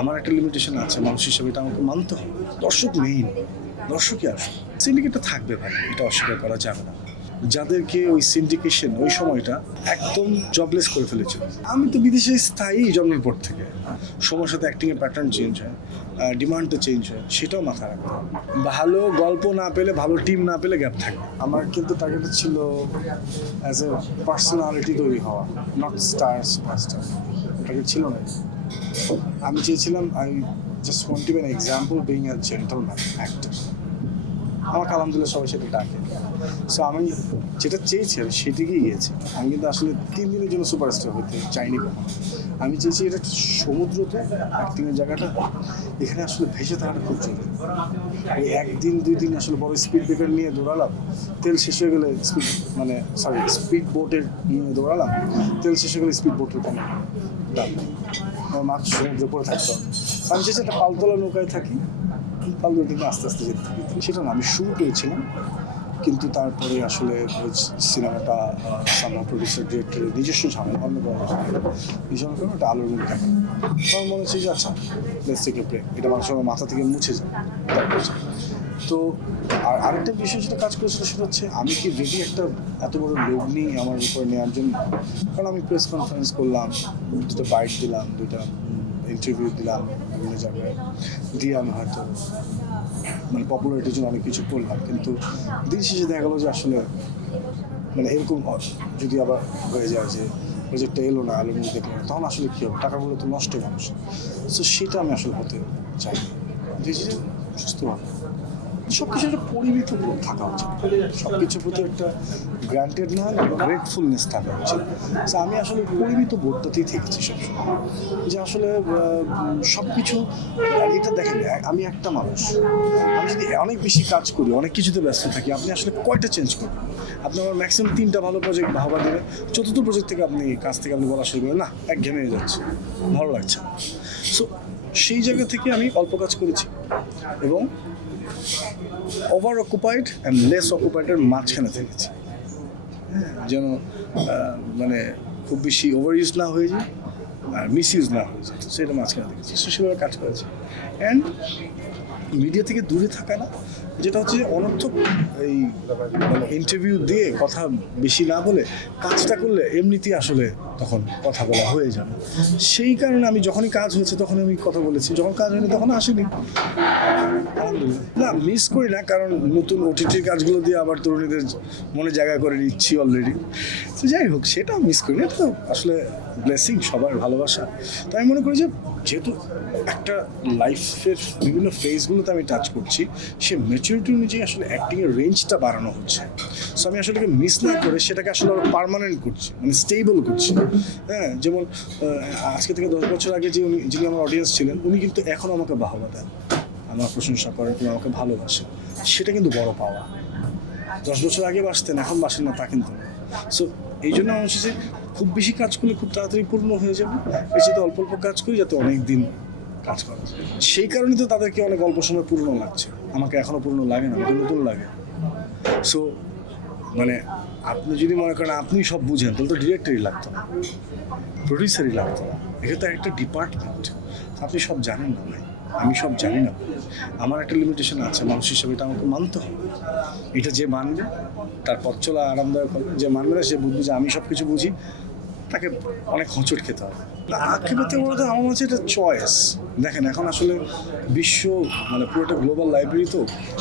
আমার একটা লিমিটেশন আছে, মানুষ হিসেবে এটা আমাকে মানতে হবে। দর্শক মেইন, দর্শকই আসবে। সিন্ডিকেটটা থাকবে ভাই, এটা অস্বীকার করা যাবে না। যাদেরকে ওই সিন্ডিকেশন ওই সময়টা একদম জবলেস করে ফেলেছিল। আমি তো বিদেশে স্থায়ী জন্মের পর থেকে। সময়ের সাথে অ্যাক্টিংয়ের প্যাটার্ন চেঞ্জ হয়, ডিমান্ডটা চেঞ্জ হয়, সেটাও মাথায় রাখতে হবে। ভালো গল্প না পেলে, ভালো টিম না পেলে গ্যাপ থাকবে। আমার কিন্তু টার্গেট ছিল অ্যাজ এ পার্সোনালিটি তৈরি হওয়া, নট স্টার সুপারস্টার। টার্গেট ছিল না। আমি চেয়েছিলাম I just want to be an example being a gentleman actor. আমাকে আলহামদুলিল্লাহ সবাই সেটা ডাকে। সো আমি যেটা চেয়েছি আমি সেদিকেই গিয়েছি। আমি কিন্তু আসলে 3 দিনের জন্য সুপারস্টার হতে চাইনি কখনো। আমি চেয়েছি এটা সমুদ্রতে অ্যাক্টিংয়ের জায়গাটা, এখানে আসলে ভেসে থাকাটা খুব জরুরি। ওই 1 দিন 2 দিন আসলে বড় স্পিড ব্রেকার নিয়ে দৌড়ালাম, তেল শেষ হয়ে গেলে স্পিড বোটের নিয়ে দৌড়ালাম, তেল শেষ হয়ে গেলে স্পিড বোটের কোনো দাম নেই। আমার মাত্র সমুদ্রে পড়ে থাকতে হবে। আমি চেয়েছি একটা পালতোলা নৌকায় থাকি, পালতোলাটা নিয়ে আস্তে আস্তে যেতে থাকি। সেটা না, আমি শুরু করেছিলাম, কিন্তু তারপরে আসলে সিনেমাটা প্রডিউসার ডিরেক্টরের নিজস্ব ঝামেলা, অন্য কোনো নিজস্ব কারণে একটা আলোর মুখ থাকে। আমার মনে হচ্ছে যে আচ্ছা লেটস টেক এ ব্রেক, এটা মানুষের মাথা থেকে মুছে যায়। তো আর আরেকটা বিষয় যেটা কাজ করেছিল সেটা হচ্ছে আমি কি রেডি একটা এত বড় লগ্নি আমার উপরে নেওয়ার জন্য। কারণ আমি প্রেস কনফারেন্স করলাম, 2টা বাইট দিলাম, 2টা ইন্টারভিউ দিলাম বিভিন্ন জায়গায়, দিয়ে আমি হয়তো মানে পপুলারিটির জন্য অনেক কিছু করলাম, কিন্তু দিন শেষে দেখা গেলো যে আসলে মানে এরকম যদি আবার হয়ে যায় যে প্রজেক্টটা এলো না, আলো মুখ দেখলো না, তখন আসলে কী হবে, টাকাগুলো তো নষ্ট মানুষ। সো সেটা আমি আসলে হতে চাই। যে সুস্থভাবে সব কিছু একটা পরিমিত থাকা উচিত, সব কিছুর প্রতি একটা গ্রান্টেড না গ্রেটফুলনেস থাকা উচিত। তো আমি আসলে পরিমিত বোধটাতেই থেকেছি সবসময়, যে আসলে সব কিছু এটা দেখেন, আমি একটা মানুষ, আমি যদি অনেক বেশি কাজ করি, অনেক কিছুতে ব্যস্ত থাকি, আপনি আসলে কয়টা চেঞ্জ করবেন? আপনি আমার ম্যাক্সিমাম 3টা ভালো প্রজেক্ট ভাবা দেবে, 4র্থ প্রজেক্ট থেকে আপনি বলা শুরু করেন না, এক ঘেমে হয়ে যাচ্ছে, ভালো লাগছে। সো সেই জায়গা থেকে আমি অল্প কাজ করেছি এবং ওভার অকুপাইড অ্যান্ড লেস অকুপাইডের মাঝখানে থেকেছি, যেন মানে খুব বেশি ওভার ইউজ না হয়ে যায় আর মিস ইউজ না হয়ে যায়। তো সেটা মাঝখানে দেখেছি, সো সেভাবে কাজ করেছি। অ্যান্ড মিডিয়া থেকে দূরে থাকা না, যেটা হচ্ছে অনর্থক এই মানে ইন্টারভিউ দিয়ে কথা বেশি না বলে কাজটা করলে এমনিতেই আসলে তখন কথা বলা হয়ে যাবে। সেই কারণে আমি যখনই কাজ হয়েছে তখন আমি কথা বলেছি, যখন কাজ হয়নি তখন আসেনি। আলহামদুলিল্লাহ না, মিস করি না, কারণ নতুন ওটিটির কাজগুলো দিয়ে আবার তরুণীদের মনে জায়গা করে নিচ্ছি অলরেডি। তো যাই হোক, সেটাও মিস করি না, এটা তো আসলে ব্লেসিং, সবার ভালোবাসা। তো আমি মনে করি যে যেহেতু একটা লাইফের বিভিন্ন ফেজগুলোতে আমি টাচ করছি, সে ম্যাচুরিটি অনুযায়ী আসলে অ্যাক্টিংয়ের রেঞ্জটা বাড়ানো হচ্ছে। সো আমি আসলে মিস না করে সেটাকে আসলে পার্মানেন্ট করছি, মানে স্টেবল করছি। হ্যাঁ, যেমন আজকে থেকে 10 বছর আগে যিনি আমার অডিয়েন্স ছিলেন, উনি কিন্তু এখনও আমাকে বাহবা দেন, আমার প্রশংসা করেন, কিংবা আমাকে ভালোবাসেন। সেটা কিন্তু বড় পাওয়া। 10 বছর আগে বাসতেন, এখন বাসেন না তা কিন্তু না। সো এই জন্য আমার হচ্ছে যে খুব বেশি কাজ করলে খুব তাড়াতাড়ি পূর্ণ হয়ে যাবে, এর সাথে অল্প অল্প কাজ করি যাতে অনেক দিন কাজ করা যায়। সেই কারণেই তো তাদেরকে অনেক অল্প সময় পূর্ণ লাগছে, আমাকে এখনও পূর্ণ লাগে না, আমাকে নতুন লাগে। সো মানে আপনি যদি মনে করেন আপনি সব বুঝেন, তাহলে তো ডিরেক্টরই লাগতো না, প্রডিউসারই লাগতো না, এটা তো একটা ডিপার্টমেন্ট। আপনি সব জানেন না ভাই, আমি সব জানি না। আমার একটা লিমিটেশন আছে, মানুষ হিসেবে এটা আমাকে মানতে হবে। এটা যে মানবে তার পথ চলা আরামদায়ক হবে, যে মানবে না সে বুঝবে যে আমি সব কিছু বুঝি, তাকে অনেক হোঁচট খেতে হবে। আক্ষেপেতে বলতে আমার মনে হচ্ছে এটা চয়েস। দেখেন এখন আসলে বিশ্ব মানে পুরোটা গ্লোবাল লাইব্রেরি, তো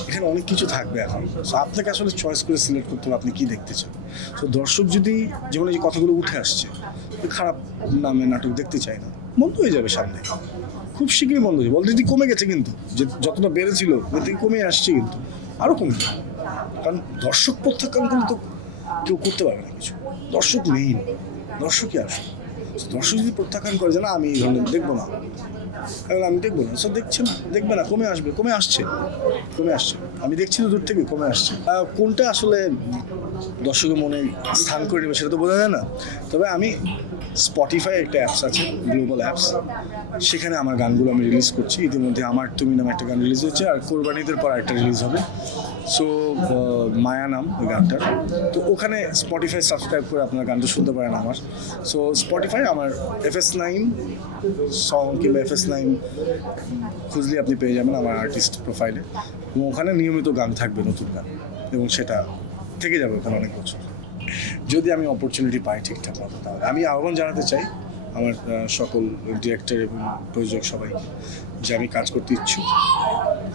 এখানে অনেক কিছু থাকবে এখন। সো আপনাকে আসলে চয়েস করে সিলেক্ট করতে হবে আপনি কী দেখতে চান। সো দর্শক যদি যেমন এই কথাগুলো উঠে আসছে, খারাপ নামে নাটক দেখতে চায় না, বন্ধ হয়ে যাবে সামনে, খুব শীঘ্রই বন্ধ হয়ে যাবে। অলরেডি কমে গেছে, কিন্তু যে যতটা বেড়েছিল এর থেকে কমে আসছে, কিন্তু আরও কমে যাবে। কারণ দর্শক প্রত্যাখ্যান করলে তো কেউ করতে পারবে না কিছু। দর্শক মেইন, দর্শকই আসবে। দর্শক যদি প্রত্যাখ্যান করে যে না আমি এই ধরনের দেখবো না, তাহলে আমি দেখবো না। সব দেখছে না, দেখবে না, কমে আসবে, কমে আসছে। আমি দেখছি তো দূর থেকে কমে আসছে। কোনটা আসলে দর্শকের মনে স্থান করে নেবে সেটা তো বোঝা যায় না। তবে আমি স্পটিফাই একটা অ্যাপস আছে, গ্লোবাল অ্যাপস, সেখানে আমার গানগুলো আমি রিলিজ করছি। ইতিমধ্যে আমার তুমি নামে একটা গান রিলিজ হচ্ছে, আর কোরবানিদের পর একটা রিলিজ হবে। সো মায়া নাম ওই গানটার। তো ওখানে স্পটিফাই সাবস্ক্রাইব করে আপনার গানটা শুনতে পারেন আমার। সো স্পটিফাই আমার FS9 সং কিংবা FS9 খুঁজলে আপনি পেয়ে যাবেন আমার আর্টিস্ট প্রোফাইলে, এবং ওখানে নিয়মিত গান থাকবে, নতুন গান, এবং সেটা থেকে যাবে ওখানে অনেক বছর, যদি আমি অপরচুনিটি পাই ঠিকঠাক মতো। তাহলে আমি আহ্বান জানাতে চাই আমার সকল ডিরেক্টর এবং প্রযোজক সবাইকে যে আমি কাজ করতে ইচ্ছুক।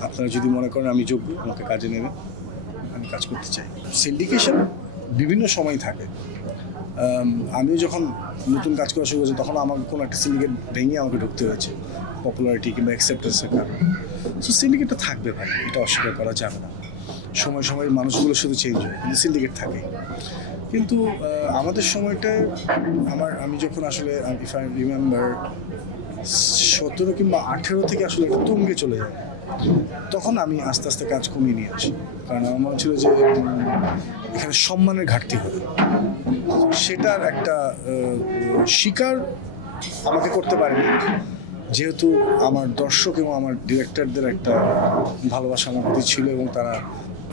আপনারা যদি মনে করেন আমি যোগ্য, আমাকে কাজে নেবেন, আমি কাজ করতে চাই। সিন্ডিকেশন বিভিন্ন সময় থাকে। আমিও যখন নতুন কাজ করা শুরু করেছি তখন আমাকে কোনো একটা সিন্ডিকেট ভেঙে আমাকে ঢুকতে হয়েছে, পপুলারিটি কিংবা অ্যাকসেপ্টেন্সের কারণে। সো সিন্ডিকেটটা থাকবে ভাই, এটা অস্বীকার করা যাবে না। সময় সময় মানুষগুলো শুধু চেঞ্জ হয়, কিন্তু সিন্ডিকেট থাকে। কিন্তু আমাদের সময়টায় আমি যখন আসলে ইফ আই রিমেম্বার 17 কিংবা 18 থেকে আসলে একটা তুঙ্গে চলে যায়, তখন আমি আস্তে আস্তে কাজ কমিয়ে নিয়ে আসি। কারণ আমার মনে ছিল যে এখানে সম্মানের ঘাটতি হবে, সেটার একটা স্বীকার আমাকে করতে পারেনি, যেহেতু আমার দর্শক এবং আমার ডিরেক্টরদের একটা ভালোবাসা আমার প্রতি ছিল, এবং তারা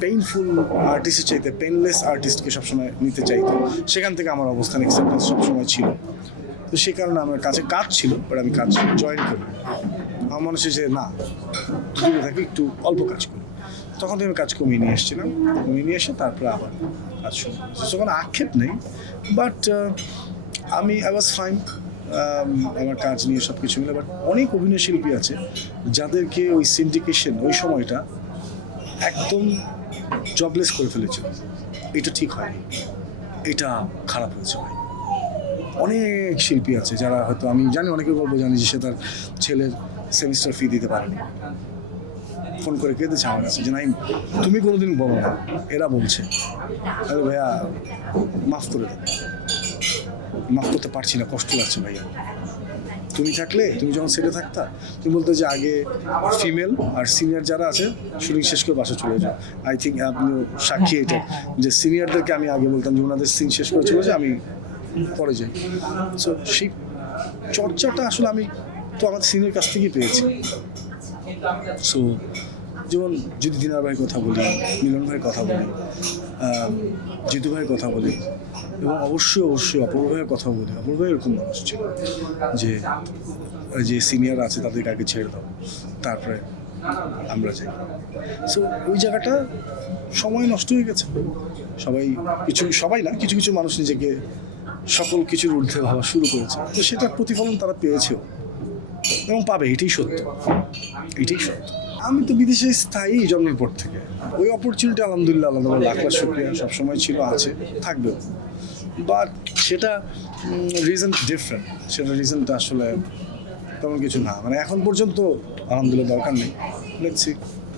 পেইনফুল আর্টিস্টের চাইতে পেনলেস আর্টিস্টকে সবসময় নিতে চাইতো। সেখান থেকে আমার অবস্থান অ্যাকসেপ্টেন্স সবসময় ছিল। তো সেই কারণে আমার কাছে কাজ ছিল, বাট আমি কাজ জয়েন করি। আমার মনে হচ্ছে যে না, দূরে থাকি, একটু অল্প কাজ করি। তখন থেকে আমি কাজ কমিয়ে নিয়ে এসেছিলাম, কমিয়ে নিয়ে এসে তারপরে আবার কাজ শুরু করেছি। কোনো আক্ষেপ নেই, বাট আই ওয়াজ ফাইন আমার কাজ নিয়ে সব কিছু মিলে। বাট অনেক অভিনয় শিল্পী আছে যাদেরকে ওই সিন্ডিকেশন ওই সময়টা একদম জবলেস করে ফেলেছিল। এটা ঠিক হয়নি, এটা খারাপ হয়েছে ভাই। অনেক শিল্পী আছে যারা হয়তো, আমি জানি অনেকের গল্প জানি যে সে তার ছেলের সেমিস্টার ফি দিতে পারেনি, ফোন করে কেঁদেছে আমার কাছে যে নাই তুমি কোনোদিন বলো না, এরা বলছে। আরে ভাইয়া মাফ করে দেন, মাফ করতে পারছি না, কষ্ট লাগছে ভাইয়া। তুমি থাকলে, তুমি যখন সেটে থাকতা, তুমি বলতে যে আগে ফিমেল আর সিনিয়র যারা আছে শুটিং শেষ করে বাসা চলে যাও। আই থিঙ্ক আপনিও সাক্ষী এটা, যে সিনিয়রদেরকে আমি আগে বলতাম যে ওনাদের সিন শেষ করে চলে যায়, আমি পরে যাই। সো সেই চর্চাটা আসলে আমি তো আমাদের সিনিয়র কাছ থেকেই পেয়েছি। সো যেমন যদি দিনার ভাইয়ের কথা বলি, মিলন ভাইয়ের কথা বলি, জিতু ভাইয়ের কথা বলি, এবং অবশ্যই অপূর্ব ভাইয়ের কথা বলি। অপূর্ব ভাই এরকম মানুষ ছিল যে সিনিয়র আছে তাদেরকে আগে ছেড়ে দাও, তারপরে আমরা যাই। সো ওই জায়গাটা সময় নষ্ট হয়ে গেছে। সবাই না, কিছু কিছু মানুষ নিজেকে সকল কিছুর ঊর্ধ্বে ভাবা শুরু করেছে। তো সেটার প্রতিফলন তারা পেয়েছেও এবং পাবে, এটাই সত্য। আমি তো বিদেশে স্থায়ী জন্মের পর থেকে। ওই অপরচুনিটি আলহামদুলিল্লাহ, আল্লাহ লাখ লাখ শুকরিয়া, সবসময় ছিল, আছে, থাকবেও। বাট সেটা রিজন ডিফারেন্ট, সেটা রিজনটা আসলে তেমন কিছু না। মানে এখন পর্যন্ত আলহামদুলিল্লাহ দরকার নেই। দেখছি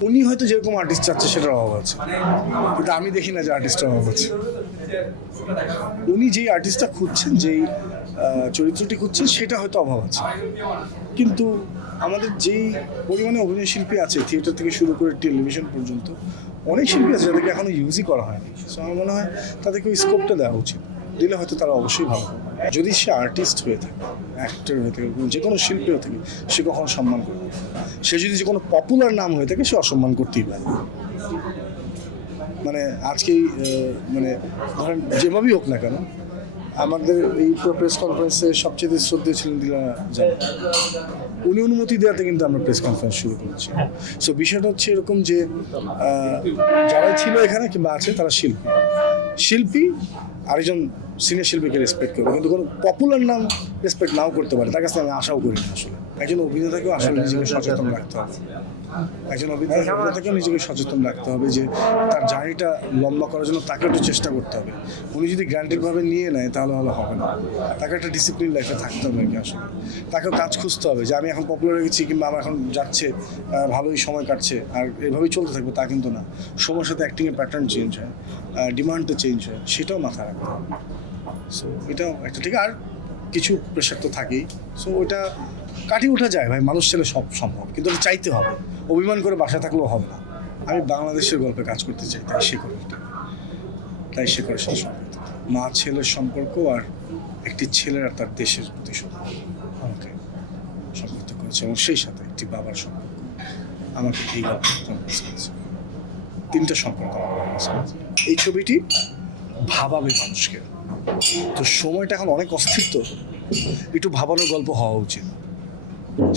উনি হয়তো যেরকম আর্টিস্ট চাচ্ছে সেটার অভাব আছে, কিন্তু আমি দেখি না যে আর্টিস্টের অভাব আছে। উনি যেই আর্টিস্টটা খুঁজছেন, যেই চরিত্রটি খুঁজছেন, সেটা হয়তো অভাব আছে। কিন্তু আমাদের যেই পরিমাণে অভিনয় শিল্পী আছে, থিয়েটার থেকে শুরু করে টেলিভিশন পর্যন্ত, অনেক শিল্পী আছে যাদেরকে এখনো ইউজই করা হয়নি। সো আমার মনে হয় তাদেরকে ওই স্কোপটা দেওয়া উচিত, দিলে হয়তো তারা অবশ্যই ভালো হবে। যদি সে আর্টিস্ট হয়ে থাকে, অ্যাক্টর হয়ে থাকে, যে কোনো শিল্পী হয়ে থাকে, সে কখনো সম্মান করবে। সে যদি যে কোনো পপুলার নাম হয়ে থাকে, সে অসম্মান করতেই পারে। মানে আজকেই মানে ধরেন যেভাবেই হোক না কেন, আমাদের এই প্রেস কনফারেন্সে সবচেয়ে শ্রদ্ধেয় ছিলেন দিলা জান। উনি অনুমতি দেওয়াতে কিন্তু আমরা প্রেস কনফারেন্স শুরু করেছি। সো বিষয়টা হচ্ছে এরকম যে যারা ছিল এখানে কিংবা আছে, তারা শিল্পী আরেকজন সিনিয়র শিল্পীকে রেসপেক্ট করবে, কিন্তু কোনো পপুলার নাম রেসপেক্ট নাও করতে পারে, তার কাছে আমি আশাও করি না। আসলে একজন অভিনেতাকেও আসলে নিজেকে সচেতন রাখতে হবে। অভিনেতাকেও নিজেকে সচেতন রাখতে হবে যে তার জার্নিটা লম্বা করার জন্য তাকে একটু চেষ্টা করতে হবে। উনি যদি গ্রান্টেডভাবে নিয়ে নেয় তাহলে হবে না। তাকে একটা ডিসিপ্লিন লাইফে থাকতে হবে আর কি। আসলে তাকেও কাজ খুঁজতে হবে যে আমি এখন পপুলার হয়ে গেছি কিংবা আমার এখন যাচ্ছে, ভালোই সময় কাটছে, আর এভাবেই চলতে থাকবে তা কিন্তু না। সময়ের সাথে অ্যাক্টিংয়ের প্যাটার্ন চেঞ্জ হয়, ডিমান্ডটা চেঞ্জ হয়, সেটাও মাথায় রাখতে হবে। সো এটাও একটা ঠিক। আর কিছু প্রেশার তো থাকেই। সো ওটা কাটিয়ে ওঠা যায় ভাই, মানুষ ছেলে সব সম্ভব, কিন্তু ওটা চাইতে হবে। অভিমান করে বাসায় থাকলেও হবে না। আমি বাংলাদেশের গল্পে কাজ করতে চাই, তাই সে করে তাই সে করে সেই সম্পর্ক। মা ছেলের সম্পর্ক আর একটি ছেলের আর তার দেশের প্রতি সম্পর্ক আমাকে সম্পৃক্ত করেছে, এবং সেই সাথে একটি বাবার সম্পর্ক আমাকে এই গল্প করেছে। তিনটা সম্পর্ক আমার convince করেছে। এই ছবিটি ভাবাবে মানুষকে। তো সময়টা এখন অনেক অস্থির, তো একটু ভাবানোর গল্প হওয়া উচিত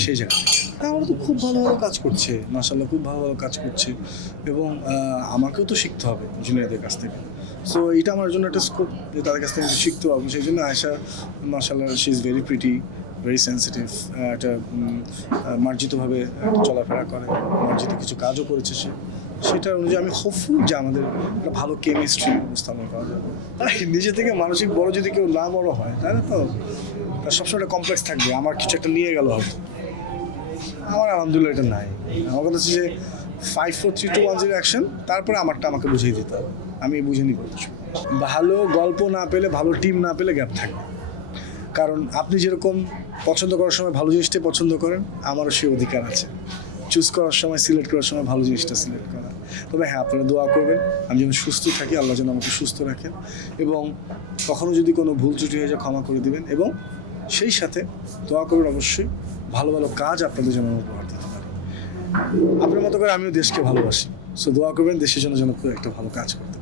সেই জায়গা থেকে। আমরা তো খুব ভালো ভালো কাজ করছে, মাশাআল্লাহ খুব ভালো ভালো কাজ করছে, এবং আমাকেও তো শিখতে হবে জুনিয়রদের কাছ থেকে। সো এটা আমার জন্য একটা স্কোপ যে তাদের কাছ থেকে শিখতে হবে। সেই জন্য আয়েশা মাশাআল্লাহ she is very pretty, very sensitive, একটা মার্জিতভাবে চলাফেরা করে, মার্জিত কিছু কাজও করেছে সে। সেটা অনুযায়ী আমি হোপফুল যে আমাদের একটা ভালো কেমিস্ট্রি উপস্থাপন করা যাবে। নিজে থেকে মানসিক বড় যদি কেউ না বড় হয়, তাহলে তো তার সবসময় একটা কমপ্লেক্স থাকবে, আমার কিছু একটা নিয়ে গেল হয়তো। আমার আলহামদুলিল্লাহ এটা নাই। আমার কথা হচ্ছে যে 5 4 3 2 1 0 অ্যাকশন, তারপরে আমারটা আমাকে বুঝিয়ে দিতে হবে, আমি বুঝে নিব। ভালো গল্প না পেলে, ভালো টিম না পেলে গ্যাপ থাকবে। কারণ আপনি যেরকম পছন্দ করার সময় ভালো জিনিসটাই পছন্দ করেন, আমারও সেই অধিকার আছে চুজ করার সময়, সিলেক্ট করার সময় ভালো জিনিসটা সিলেক্ট করা। তবে হ্যাঁ, আপনারা দোয়া করবেন আমি যেন সুস্থ থাকি, আল্লাহ যেন আমাকে সুস্থ রাখেন, এবং কখনো যদি কোনো ভুল ত্রুটি হয়ে যায় ক্ষমা করে দিবেন, এবং সেই সাথে দোয়া করবেন অবশ্যই ভালো ভালো কাজ আপনাদের যেন উপহার দিতে পারি। আপনার মতো করে আমিও দেশকে ভালোবাসি, সো দোয়া করবেন দেশের জন্য যেন একটা ভালো কাজ করতে পারি।